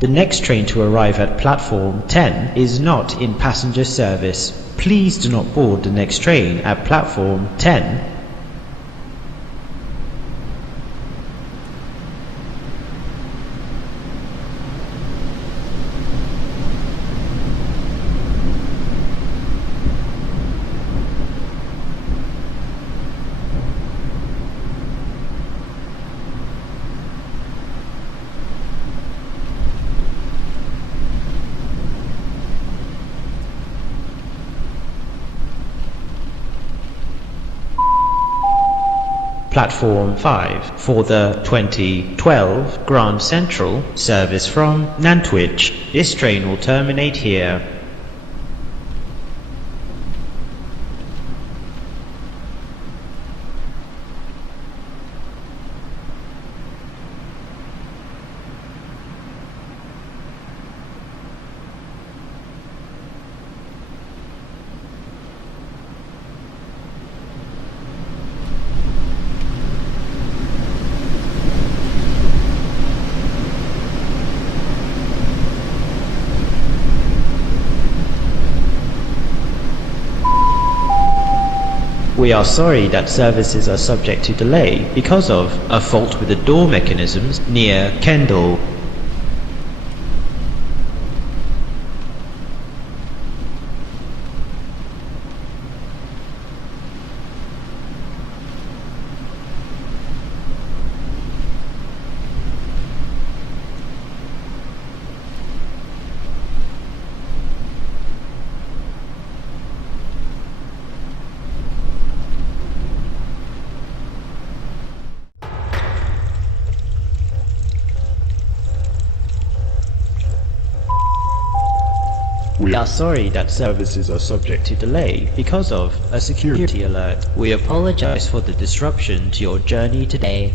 The next train to arrive at platform 10 is not in passenger service. Please do not board the next train at platform 10. Platform 5 for the 2012 Grand Central service from Nantwich. This train will terminate here. We are sorry that services are subject to delay because of a fault with the door mechanisms near Kendal. We are sorry that services are subject to delay because of a security alert. We apologize for the disruption to your journey today.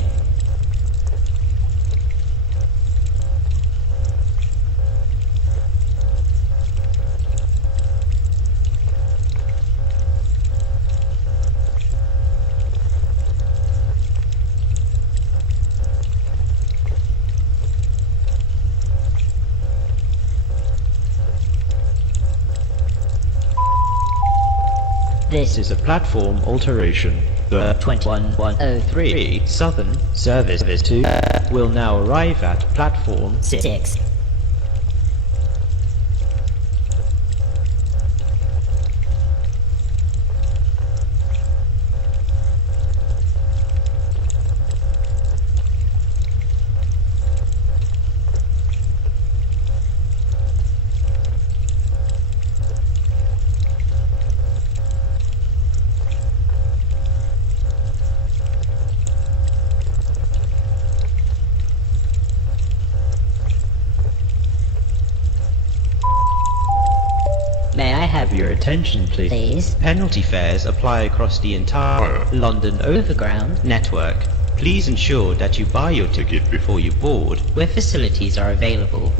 This is a platform alteration. The 21103 Southern Service 2 will now arrive at platform 6. May I have your attention, please? Penalty fares apply across the entire London Overground network. Please ensure that you buy your ticket before you board, where facilities are available.